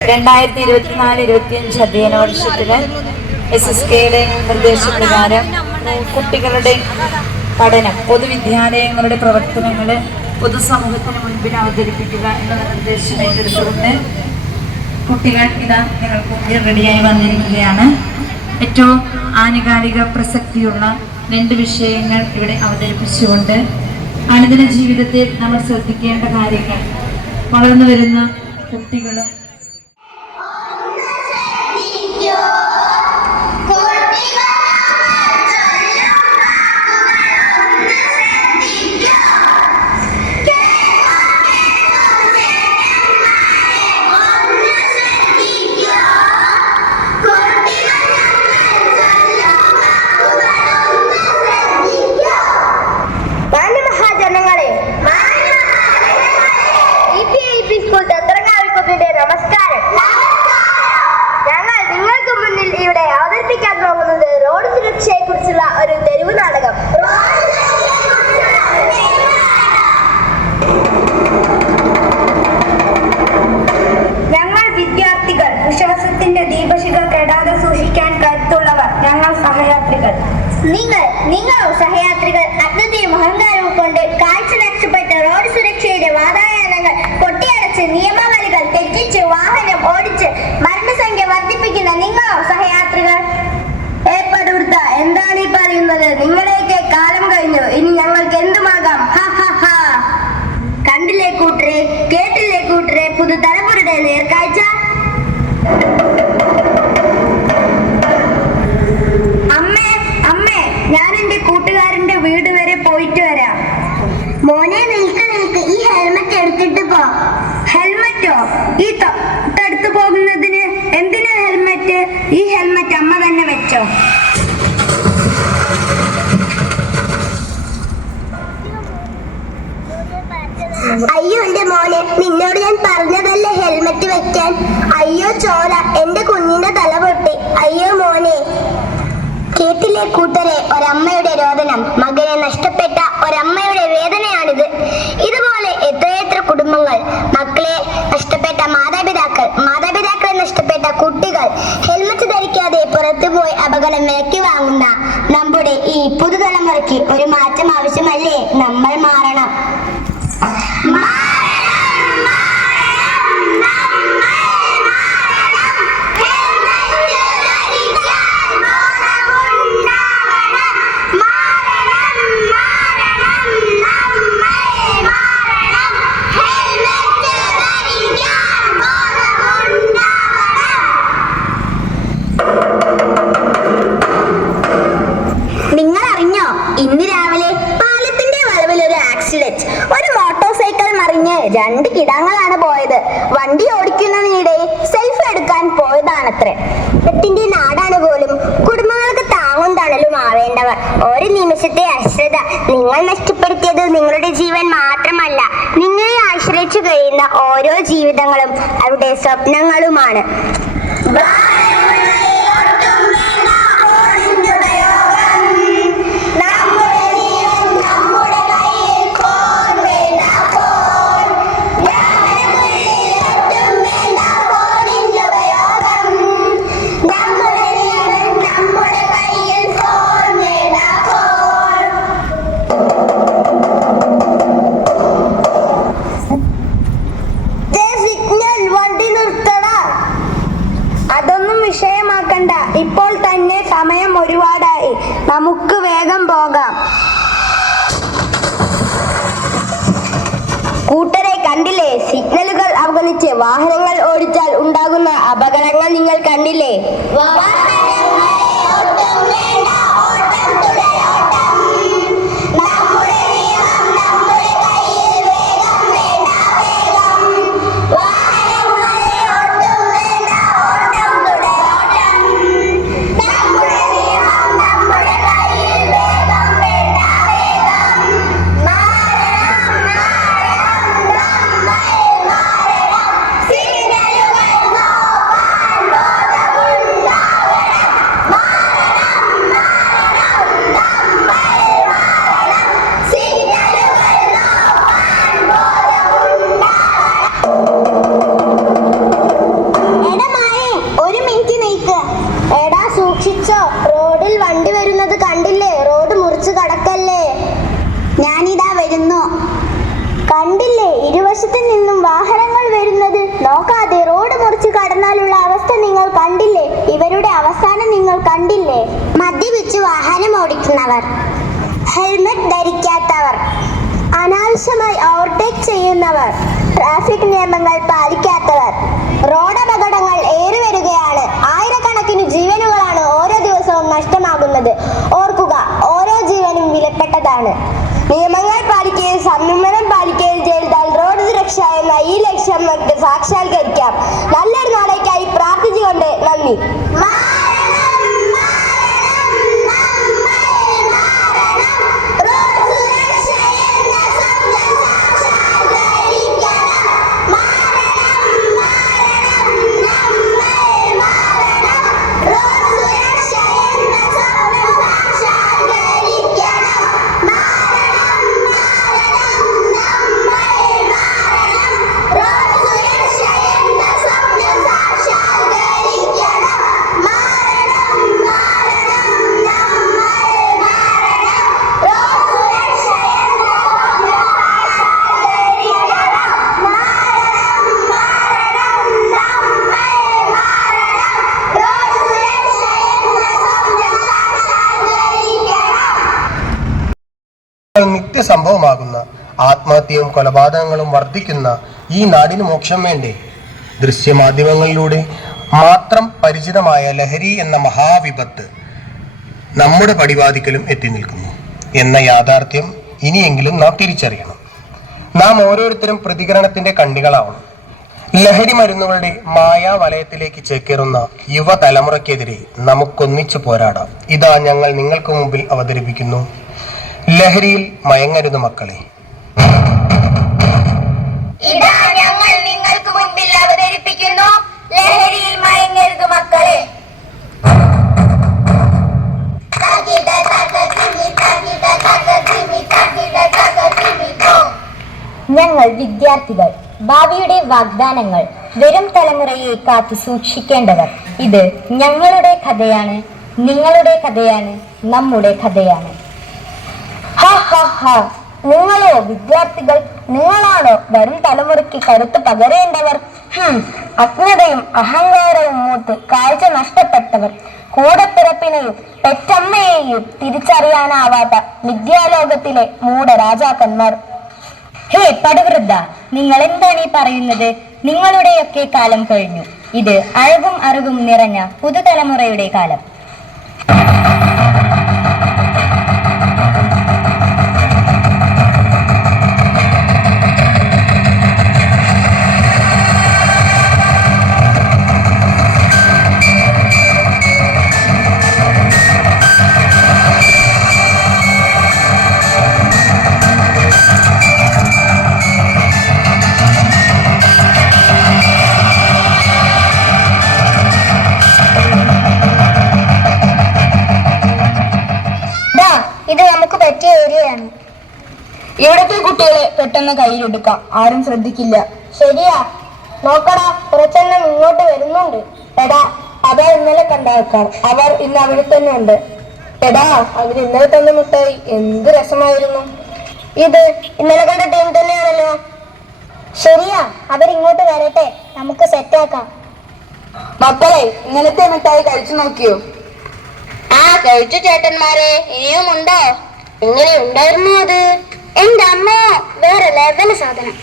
രണ്ടായിരത്തി ഇരുപത്തിനാല് ഇരുപത്തിയഞ്ച് അധ്യയന വർഷത്തിൽ എസ് എസ് കെയുടെ നിർദ്ദേശപ്രകാരം കുട്ടികളുടെ പഠനം പൊതുവിദ്യാലയങ്ങളുടെ പ്രവർത്തനങ്ങൾ പൊതുസമൂഹത്തിന് മുൻപിൽ അവതരിപ്പിക്കുക എന്ന നിർദ്ദേശം ഏറ്റെടുത്തുകൊണ്ട് കുട്ടികൾ ഇതാ നിങ്ങൾക്ക് മുമ്പിൽ റെഡിയായി വന്നിരിക്കുകയാണ്. ഏറ്റവും ആനുകാലിക പ്രസക്തിയുള്ള രണ്ട് വിഷയങ്ങൾ ഇവിടെ അവതരിപ്പിച്ചുകൊണ്ട് അനുദിന ജീവിതത്തിൽ നമ്മൾ ശ്രദ്ധിക്കേണ്ട കാര്യങ്ങൾ. വളർന്നു വരുന്ന കുട്ടികളും നിങ്ങൾ നിങ്ങളോ സഹയാത്രികൾ കൂട്ടരെ ഇന്ന് രാവിലെ പാലത്തിന്റെ വളവിൽ ഒരു ആക്സിഡന്റ് ഒരു മോട്ടോർ സൈക്കിൾ മറിഞ്ഞ് രണ്ട് കിടങ്ങളാണ് പോയത്. വണ്ടി ഓടിക്കുന്നതിനിടെ സെൽഫി എടുക്കാൻ പോയതാണത്രേ. എട്ടിന്റെ നാടാണ് പോലും കുടുംബങ്ങൾക്ക് താങ്ങും തണലും ആവേണ്ടവർ. ഒരു നിമിഷത്തെ അശ്രദ്ധ. നിങ്ങൾ നഷ്ടപ്പെടുത്തിയത് നിങ്ങളുടെ ജീവൻ മാത്രമല്ല നിങ്ങളെ ആശ്രയിച്ചു കഴിയുന്ന ഓരോ ജീവിതങ്ങളും അവരുടെ സ്വപ്നങ്ങളുമാണ്. അതൊന്നും വിഷയമാക്കണ്ട. ഇപ്പോൾ തന്നെ സമയം ഒരുപാടായി. നമുക്ക് വേഗം പോകാം. കൂട്ടരെ കണ്ടില്ലേ? സിഗ്നലുകൾ അവഗണിച്ച് വാഹനങ്ങൾ ഓടിച്ചാൽ ഉണ്ടാകുന്ന അപകടങ്ങൾ നിങ്ങൾ കണ്ടില്ലേ? ചെയ്യുന്നവർ ട്രാഫിക് നിയമങ്ങൾ പാലിക്കാത്തവർ റോഡ് അപകടങ്ങൾ ഏറി വരികയാണ് ആയിരക്കണക്കിന് ജീവനുകളാണ് ഓരോ ദിവസവും നഷ്ടമാകുന്നത്. ഓർക്കുക ഓരോ ജീവനും വിലപ്പെട്ടതാണ്. നിയമങ്ങൾ പാലിക്കുകയും സംയമനം പാലിക്കുകയും ചെയ്താൽ റോഡ് സുരക്ഷ എന്ന ഈ ലക്ഷ്യം നമുക്ക് സാക്ഷാത്കരിക്കാം. നല്ലൊരു നാളേക്കായി പ്രാർത്ഥിച്ചുകൊണ്ട് നന്ദി. നിത്യസംഭവമാകുന്ന ആത്മഹത്യയും കൊലപാതകങ്ങളും വർദ്ധിക്കുന്ന ഈ നാടിന് മോക്ഷം വേണ്ടേ? ദൃശ്യമാധ്യമങ്ങളിലൂടെ മാത്രം പരിചിതമായ ലഹരി എന്ന മഹാവിപത്ത് നമ്മുടെ പടിവാതിക്കലും എത്തി നിൽക്കുന്നു എന്ന യാഥാർത്ഥ്യം ഇനിയെങ്കിലും നാം തിരിച്ചറിയണം. നാം ഓരോരുത്തരും പ്രതികരണത്തിന്റെ കണ്ണികളാവണം. ലഹരി മരുന്നുകളുടെ മായാവലയത്തിലേക്ക് ചേക്കേറുന്ന യുവതലമുറയ്ക്കെതിരെ നമുക്കൊന്നിച്ചു പോരാടാം. ഇതാ ഞങ്ങൾ നിങ്ങൾക്ക് മുമ്പിൽ അവതരിപ്പിക്കുന്നു. ലഹരിയിൽ മയങ്ങരുത് മക്കളെ. ഞങ്ങൾ ഞങ്ങൾ വിദ്യാർത്ഥികൾ ഭാവിയുടെ വാഗ്ദാനങ്ങൾ വരും തലമുറയെ കാത്തു സൂക്ഷിക്കേണ്ടവർ. ഇത് ഞങ്ങളുടെ കഥയാണ് നിങ്ങളുടെ കഥയാണ് നമ്മുടെ കഥയാണ്. നിങ്ങളോ വിദ്യാർത്ഥികൾ നിങ്ങളാണോ വരും തലമുറയ്ക്ക് കരുത്ത് പകരേണ്ടവർ? അജ്ഞതയും അഹങ്കാരവും മൂത്ത് കാഴ്ച നഷ്ടപ്പെട്ടവർ. കൂടപ്പിറപ്പിനെയും പെറ്റമ്മയെയും തിരിച്ചറിയാനാവാത്ത വിദ്യാലോകത്തിലെ മൂട രാജാക്കന്മാർ ഹേ പടുവൃദ്ധ നിങ്ങൾ എന്താണ് ഈ പറയുന്നത്? നിങ്ങളുടെയൊക്കെ കാലം കഴിഞ്ഞു. ഇത് അഴകും അറിവും നിറഞ്ഞ പുതുതലമുറയുടെ കാലം. ഇവിടുത്തെ കുട്ടികളെ പെട്ടെന്ന് കയ്യിലെടുക്കാം? ആരും ശ്രദ്ധിക്കില്ല. ശരിയാ. നോക്കടാ കുറച്ചെണ്ണം ഇങ്ങോട്ട് വരുന്നുണ്ട്. എടാ അതാ ഇന്നലെ കണ്ട ആൾക്കാർ. അവർ ഇന്ന് അവിടെ തന്നെ ഉണ്ട്. എടാ അവർ ഇന്നലെ തന്നെ മുട്ടായി എന്ത് രസമായിരുന്നു. ഇത് ഇന്നലെ കണ്ട ടീം തന്നെയാണല്ലോ. ശരിയാ അവരിങ്ങോട്ട് വരട്ടെ. നമുക്ക് സെറ്റ് ആക്കാം. മക്കളെ ഇന്നലത്തെ മിഠായി കഴിച്ചു നോക്കിയോ? ആ കഴിച്ചു ചേട്ടന്മാരെ. ഇനിയും ഉണ്ടോ എങ്ങനെ ഉണ്ടായിരുന്നു അത്? എന്റെ അമ്മ വേറെ ലെവൽ സാധനം.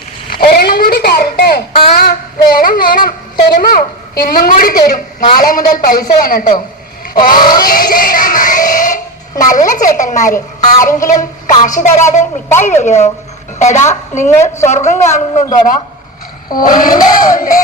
ഒരെണ്ണം കൂടി തരട്ടെ? ആ വേണം വേണം. തരുമോ? ഇന്നും കൂടി തരും. നാളെ മുതൽ പൈസ വേണം കേട്ടോ. നല്ല ചേട്ടന്മാര്. ആരെങ്കിലും കാശി തരാതെ മിഠായി തരുമോ എടാ നിങ്ങൾ സ്വർഗം കാണുന്നുണ്ടോടാ? ഉണ്ട് ഉണ്ട്.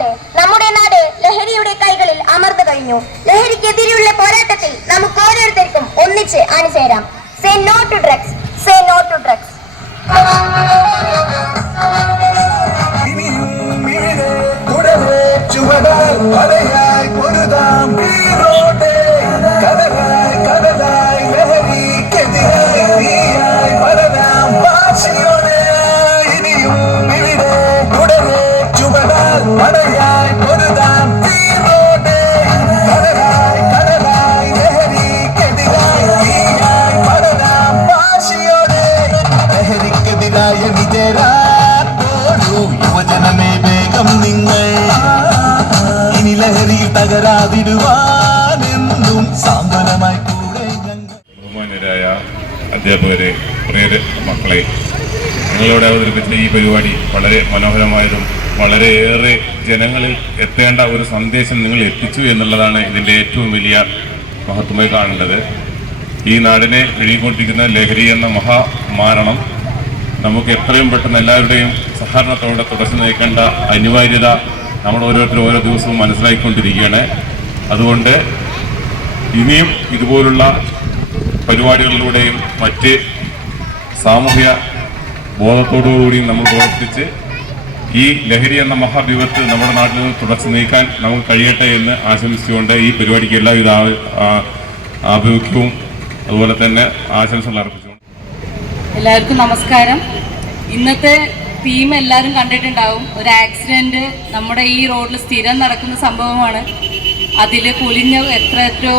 നാട് നമ്മുടെ നാട് ലഹരിയുടെ കൈകളിൽ അമർന്നു കഴിഞ്ഞു. ലഹരിക്കെതിരെയുള്ള പോരാട്ടത്തിൽ നമുക്ക് ഓരോരുത്തർക്കും ഒന്നിച്ച് അണിചേരാം. Say no to drugs say no to drugs ഇനിയും ചുവട് അധ്യാപകരെ പ്രിയ മക്കളെ നിങ്ങളിവിടെ അവതരിപ്പിച്ച ഈ പരിപാടി വളരെ മനോഹരമായതും വളരെയേറെ ജനങ്ങളിൽ എത്തേണ്ട ഒരു സന്ദേശം നിങ്ങൾ എത്തിച്ചു എന്നുള്ളതാണ് ഇതിന്റെ ഏറ്റവും വലിയ മഹത്വമായി കാണേണ്ടത്. ഈ നാടിനെ എഴുതിക്കൊണ്ടിരിക്കുന്ന ലഹരി എന്ന മഹാമാരണം നമുക്ക് എത്രയും പെട്ടെന്ന് എല്ലാവരുടെയും സഹകരണത്തോടെ തുടച്ചു നയിക്കേണ്ട അനിവാര്യത നമ്മൾ ഓരോരുത്തരും ഓരോ ദിവസവും മനസ്സിലാക്കിക്കൊണ്ടിരിക്കുകയാണ് അതുകൊണ്ട് ഇനിയും ഇതുപോലുള്ള പരിപാടികളിലൂടെയും മറ്റ് സാമൂഹ്യ ബോധത്തോടുകൂടിയും നമ്മൾ പ്രവർത്തിച്ച് ഈ ലഹരി എന്ന മഹാവിപത്ത് നമ്മുടെ നാട്ടിൽ നിന്ന് തുടച്ചു നീക്കാൻ നമുക്ക് കഴിയട്ടെ എന്ന് ആശംസിച്ചുകൊണ്ട് ഈ പരിപാടിക്ക് എല്ലാവിധ ആഭിമുഖ്യവും അതുപോലെ തന്നെ ആശംസകൾ അർപ്പിച്ചുകൊണ്ട്. എല്ലാവർക്കും നമസ്കാരം. ഇന്നത്തെ തീം എല്ലാവരും കണ്ടിട്ടുണ്ടാവും. ഒരു ആക്സിഡന്റ് നമ്മുടെ ഈ റോഡിൽ സ്ഥിരം നടക്കുന്ന സംഭവമാണ്. അതിൽ പൊലിഞ്ഞ എത്ര എത്രയോ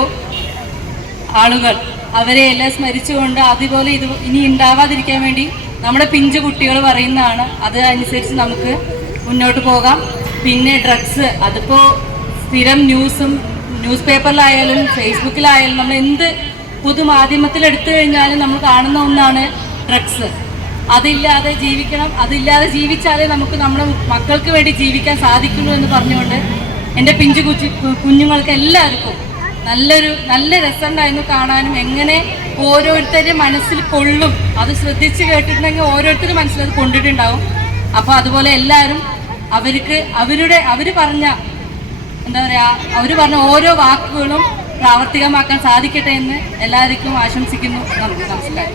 ആളുകൾ അവരെ എല്ലാം സ്മരിച്ചുകൊണ്ട് അതുപോലെ ഇത് ഇനി ഉണ്ടാവാതിരിക്കാൻ വേണ്ടി നമ്മുടെ പിഞ്ചു കുട്ടികൾ പറയുന്നതാണ് അത് അനുസരിച്ച് നമുക്ക് മുന്നോട്ട് പോകാം. പിന്നെ ഡ്രഗ്സ് അതിപ്പോൾ സ്ഥിരം ന്യൂസും ന്യൂസ് പേപ്പറിലായാലും ഫേസ്ബുക്കിലായാലും നമ്മൾ എന്ത് പൊതുമാധ്യമത്തിൽ എടുത്തു കഴിഞ്ഞാലും നമ്മൾ കാണുന്ന ഒന്നാണ് ഡ്രഗ്സ് അതില്ലാതെ ജീവിക്കണം അതില്ലാതെ ജീവിച്ചാലേ നമുക്ക് നമ്മുടെ മക്കൾക്ക് വേണ്ടി ജീവിക്കാൻ സാധിക്കുന്നു എന്ന് പറഞ്ഞുകൊണ്ട് എന്റെ പിഞ്ചു കുഞ്ഞുങ്ങൾക്ക് എല്ലാവർക്കും നല്ലൊരു നല്ല രസമുണ്ടായിരുന്നു കാണാനും. എങ്ങനെ ഓരോരുത്തരുടെ മനസ്സിൽ കൊള്ളും. അത് ശ്രദ്ധിച്ച് കേട്ടിട്ടുണ്ടെങ്കിൽ ഓരോരുത്തരും മനസ്സിൽ അത് കൊണ്ടിട്ടുണ്ടാവും. അപ്പോൾ അതുപോലെ എല്ലാവരും അവർക്ക് അവരുടെ അവർ പറഞ്ഞ എന്താ പറയുക അവർ പറഞ്ഞ ഓരോ വാക്കുകളും പ്രാവർത്തികമാക്കാൻ സാധിക്കട്ടെ എന്ന് എല്ലാവർക്കും ആശംസിക്കുന്നു. നമുക്ക് നമസ്കാരം